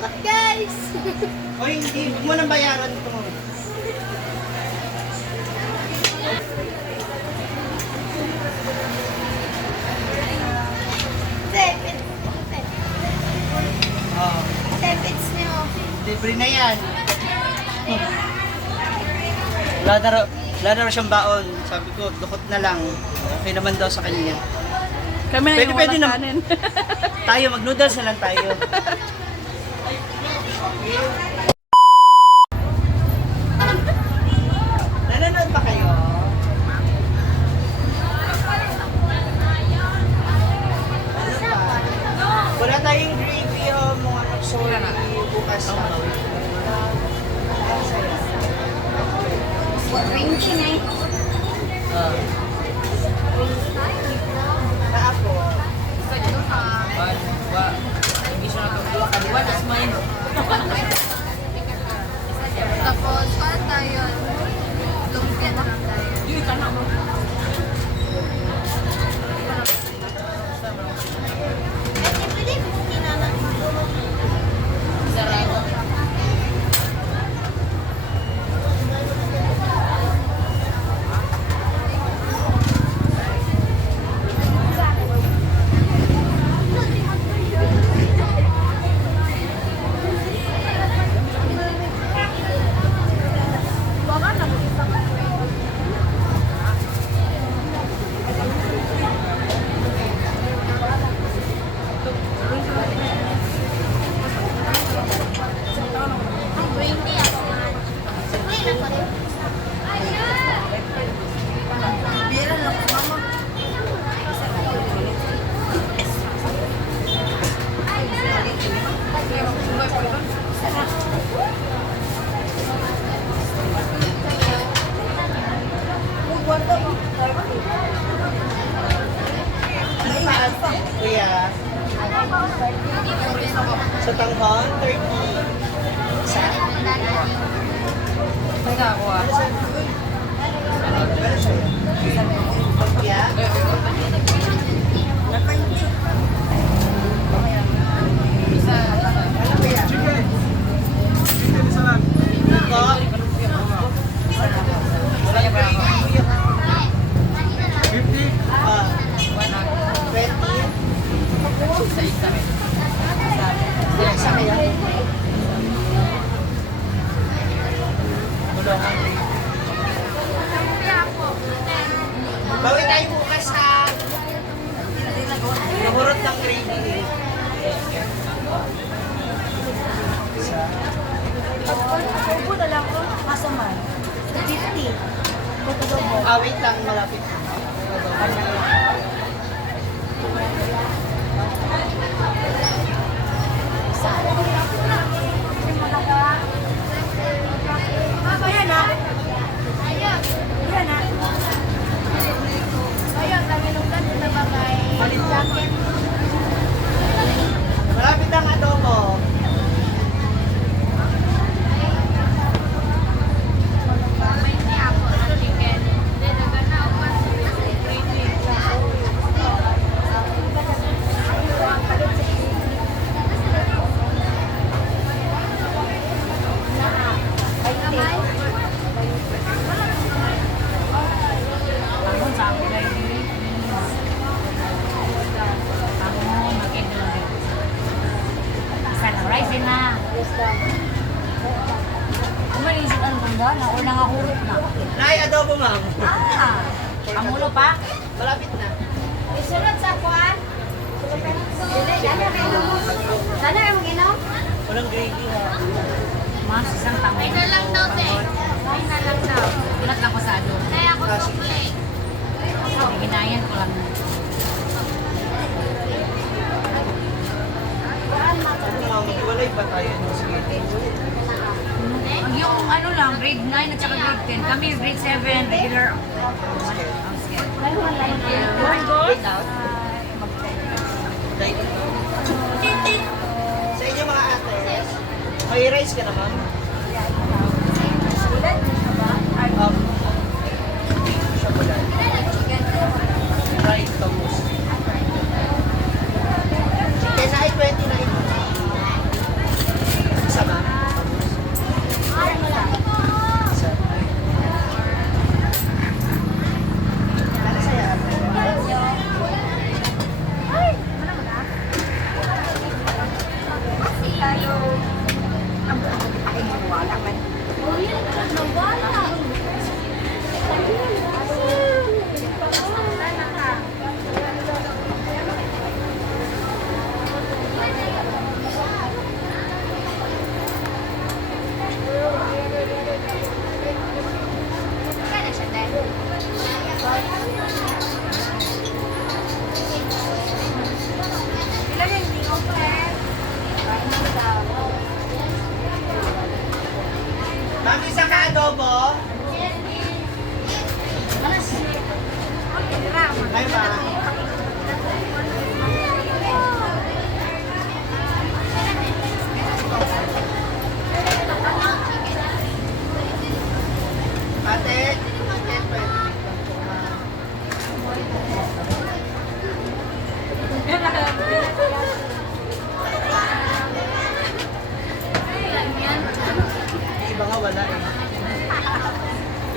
Guys! O hindi, huwag mo nang bayaran ito mo. Oh, Tepits niyo. libre na yan. Wala na raw siyang baon. Sabi ko, dukot na lang. Okay naman daw sa kanya. Kami na yung Pwede walang na. kanin. Tayo, mag-noodles na lang tayo. Nanonood pa kayo? Ano pa? Wala tayong gravy o mga sorry bukas na. Cringy na ito. Na ako. What is mine? Tapos, saan tayo? Lumpia na lang tayo. Yun, ka na mo. Pwede, hindi na lang. Sarado. Ang 20 ako nga. Wait lang pa rin. Bira lang ko, mama. Ano pa? Kuya? Sa tanghon, 30. Isa? Teka ako ah. Ano sa'yo? Kuya? Ano kuya? Ito? Walang gravy, kuya. Ah, 20? Isa-isa. Isa kaya? Tulungan. Bawi tayo bukas ha. Nahurot ng gravy. Ubo na lang ko. Masaman. 50. Kutudobo. Wait lang, malapit. Ayan na. Ayan na. Ayan, kami nung ganito na bagay. Jacket. Malapit ang adobo. May ako sa chicken. Tangon sa ako na yun. Tangon, mag-edit. Isa na, rice na. Umanisip ang ganda na unang ahurot na. Nay, adobo ma'am. Ah, amulo pa? Malapit na. Isunod sa kuwan. Sana yung ginom? Walang gravy ha. Mas isang tangon. May na lang daw, te. May na lang daw. Ulat lang ko sa ado. Kaya ako sukli. Ginayan ko lang. Ano ma'am, maghiwalay ba tayo? Sige. Ang yung ano lang, grade 9 at saka grade 10. Kami grade 7, regular. Wait out. Sa inyo mga ate, may rice ka naman? Chocolate. Fried toast. Chicken na ay 20 na ito. Kaya siya dahil. Ilagay hindi ko Ma'am, isa ka adobo? Ay, ma. Ate, chicken pwede. Yung iba nga wala eh.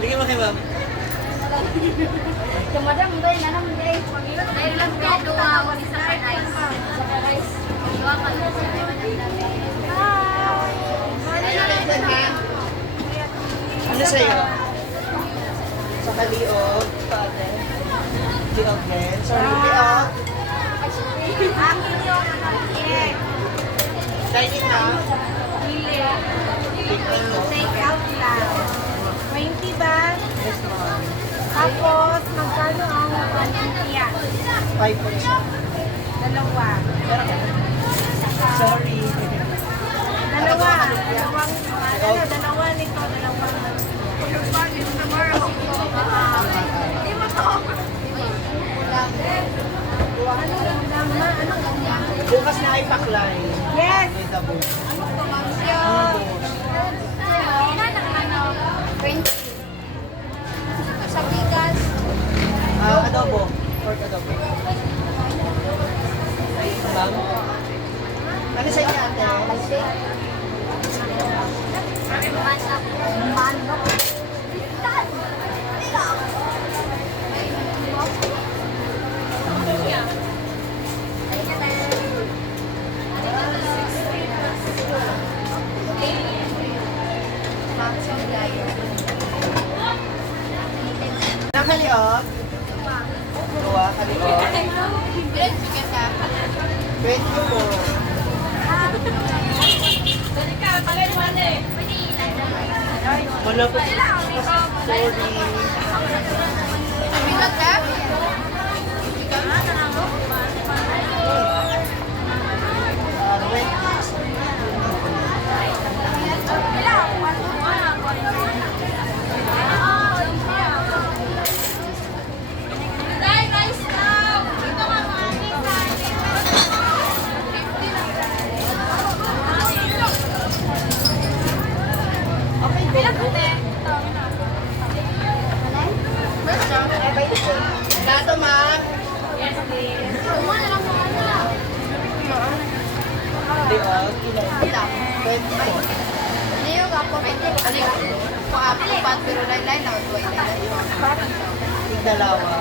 Ligay mo kay ma'am. Dahil lang kaya duwa ko sa rice. Duwa ka lang sa Ano sa'yo? Sa kaliog. Ate. Liog din. Sorry, liog. Dining na. Take out lang. 20 ba? Yes, ma'am. Tapos, magkano ang panitiya? 5 po siya. Dalawa. Sorry. Dalawa. Dalawa nito, dalawa. Bukas na ay paklay. Yes! With the book. Sa bigas. Adobo. Pork adobo. Ma'am. Ano sa inyo, ate? Manok. Nakaliog. Dua, kaliog. Bilang bigas ka. 20 po. Wala po. Sorry. Bigas ka? Gato, ma'am. Hindi, ilan? 20 po. Niyo ka po. Ano yun? Paapit pa pero laylay na. Yung dalawa.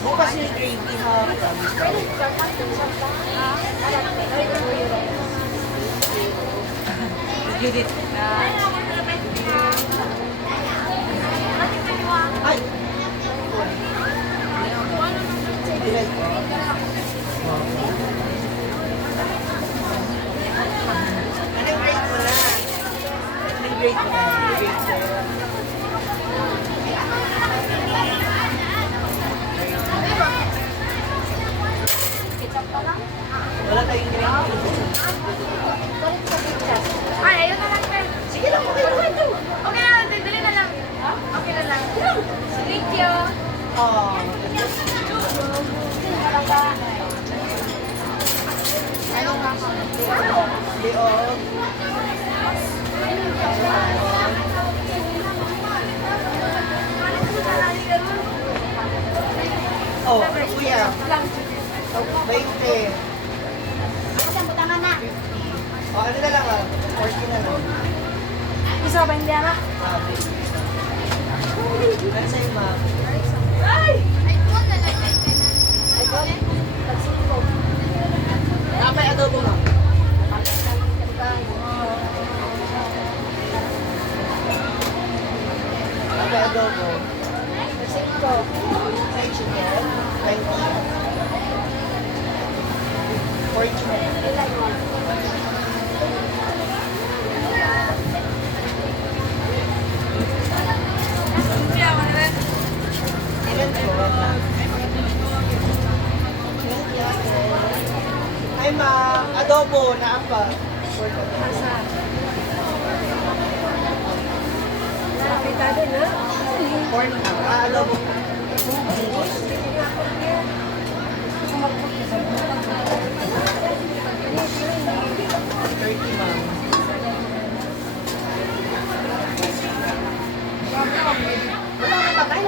Bukas yung gravy ha. Judith. Ay! Ilan po? Anong grade mo na? Anong grade mo na? Grade 7. Wala tayong grade. Ay, ayun na lang. Sige lang, okay lang. Okay na lang. Dali na lang. Okay na lang. Thank you. Oh. Ano nga ka? Leon. Oh, kuya. 20. Oh, ano na lang ah? 40 na lang. Isa ba hindi na? Sabi. Ano sa'yo, ma'am? Ay, kung na lang. Ah, Ilan po? Ay ma'am, adobo na apa. Kapitado na. Corn na. Adobo. $30 ma'am.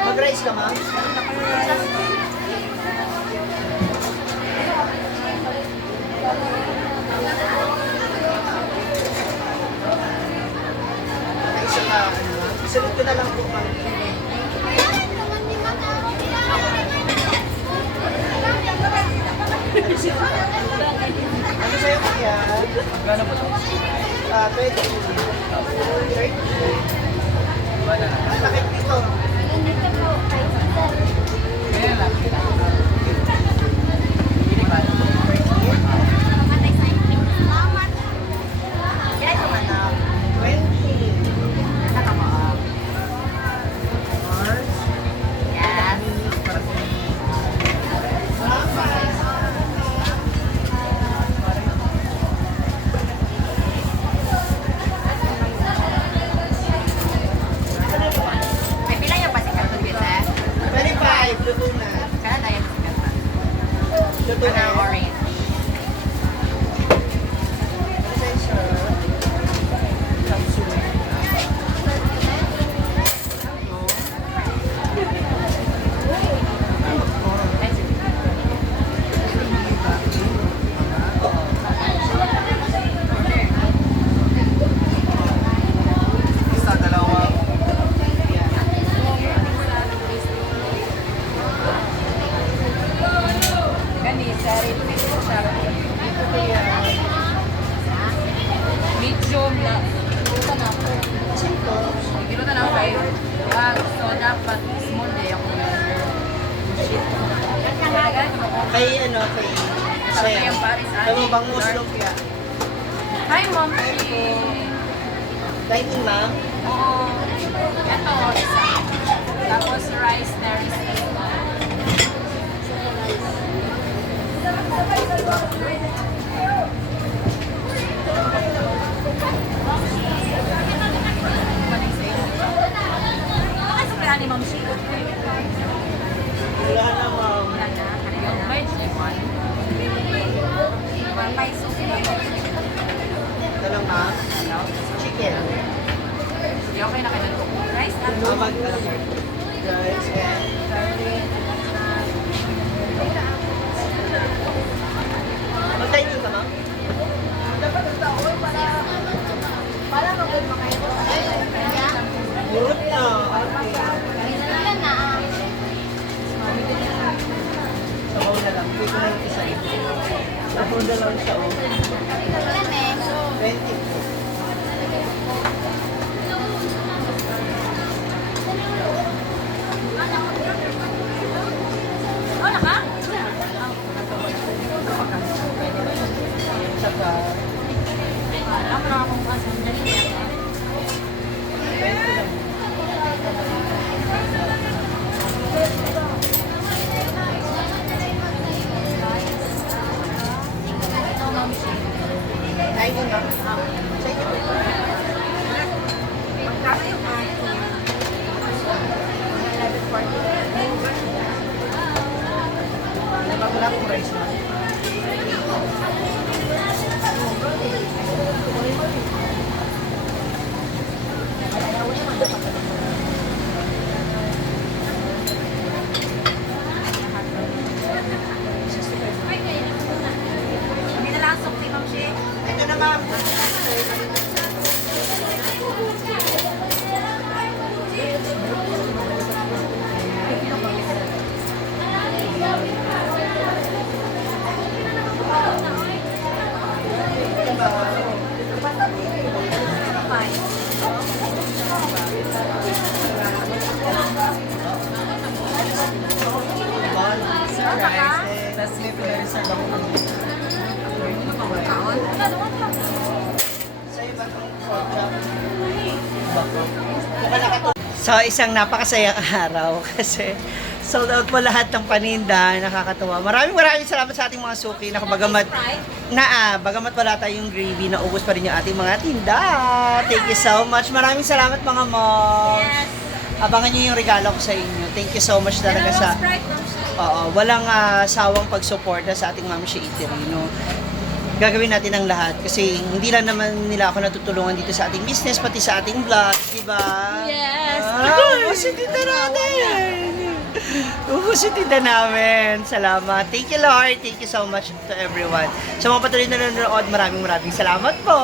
Mag-rice ka ma'am? Ay, isa ka, ano ma'am? Sunod ko na lang po ma'am. Ano sa'yo kaya? Gano'n po ito? 20. 30. Ang takip dito. Yan yung anak. 20. Nakamaak. Mars. Yes. May pila yung pasikat ko dito eh. 25. Luto na. Kaya tayo pasikat pa. Luto na. Ano, orange. Sensor. Capsule. Isa, dalawa. Gani, sorry. Medium na. Ito na ako. Ito na ako kayo. So, dapat small day ako. Kay ano, kay Kay ang Paris, Kay mo bang lumpia? Hi, Mom. Dining ma'am? Oo. Ito, isa. Tapos rice, there is Nakasuplahan ni Ma'am Sheila. Wala na ma'am. Wala na. Yung veg, one. One peso. Ito lang ma'am. Chicken. Okay na kayo. Rice at Mamag ka lang. Guys, and mag-dining ka ma'am? Murot na. Sabaw na lang. Hindi ko na yung isa. Sabaw na lang siya. 20 po. Wala ka? Saka Wala ko na akong kasandali. 20 lang. Dining ma'am? Sa inyo po. Magkano yung akin? Wala pong rice ma'am. Hindi na lang sukli, Ma'am She. Ito na ma'am. Rice. Tapos may pinareserve ako ng So, isang napakasayang araw kasi sold out po lahat ng paninda. Nakakatuwa. Maraming salamat sa ating mga suki na bagamat wala tayong gravy, naubos pa rin yung ating mga tinda. Thank you so much. Maraming salamat mga moms. Yes. Abangan nyo yung regalo ko sa inyo. Thank you so much talaga sa... Sprite, no? walang sawang pagsuporta sa ating Ma'am Shi Eatery, no? Gagawin natin ang lahat kasi hindi lang naman nila ako natutulungan dito sa ating business, pati sa ating vlog, di ba? Yes. Ubusin tinda natin! Ubusin tinda namin. Salamat. Thank you, Lord. Thank you so much to everyone. Sa mga patuloy na nanonood, maraming salamat po.